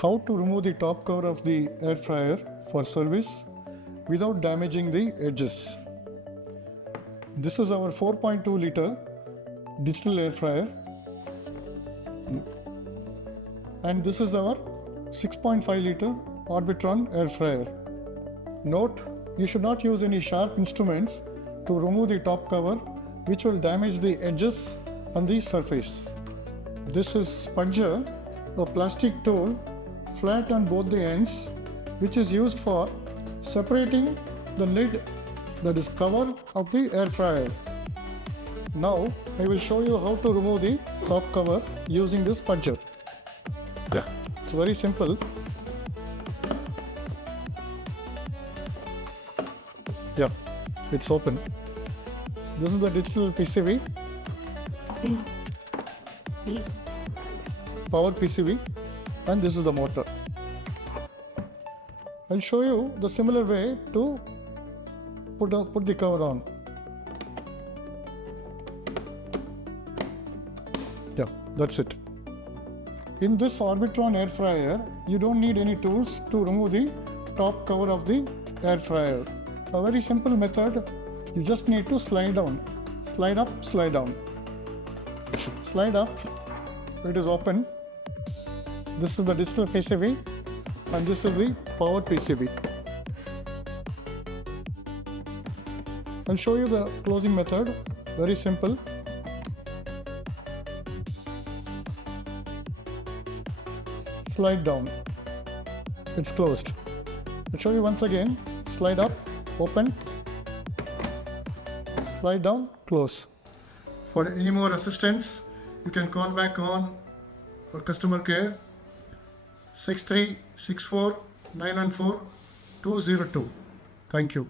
How to remove the top cover of the air fryer for service without damaging the edges. This is our 4.2 liter digital air fryer, and this is our 6.5 liter orbitron air fryer. Note, you should not use any sharp instruments to remove the top cover, which will damage the edges on the surface. This is sponger, a plastic tool flat on both the ends, which is used for separating the lid, that is cover of the air fryer. Now I will show you how to remove the top cover using this sponger. It's very simple. It's open. This is the digital PCB, power PCB, and this is the motor. I'll show you the similar way to put the cover on. That's it. In this Orbitron air fryer, you don't need any tools to remove the top cover of the air fryer. A very simple method, you just need to slide down, slide up, slide down. Slide up, it is open. This is the digital PCB and this is the power PCB. I'll show you the closing method, very simple. Slide down, it's closed. I'll show you once again, slide up, open, slide down, close. For any more assistance, you can call back on our customer care 6364 914 202. Thank you.